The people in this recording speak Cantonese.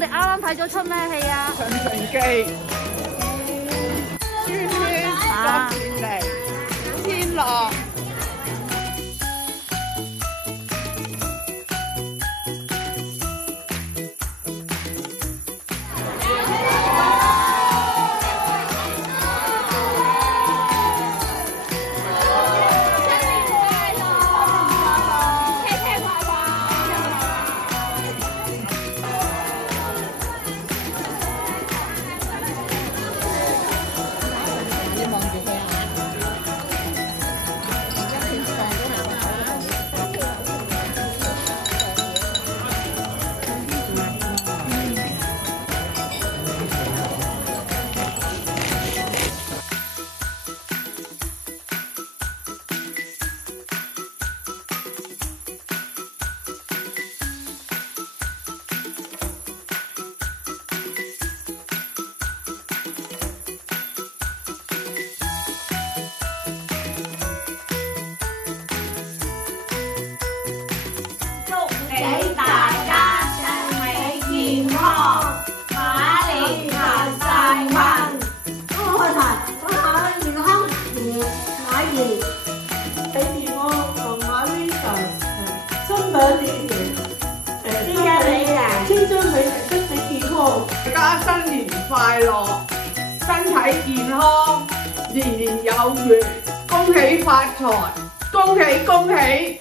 我哋啱啱睇咗出咩戲啊？尋秦記，圈圈十年嚟，天樂。俾大家身體健康，馬年行大運。恭賀財，恭賀健康，馬兒身體健康同馬呢財，新的一年，新年美麗，青春美麗，身體健康，大家新年快樂，身體健康，年年有餘，恭喜發財，恭喜恭喜！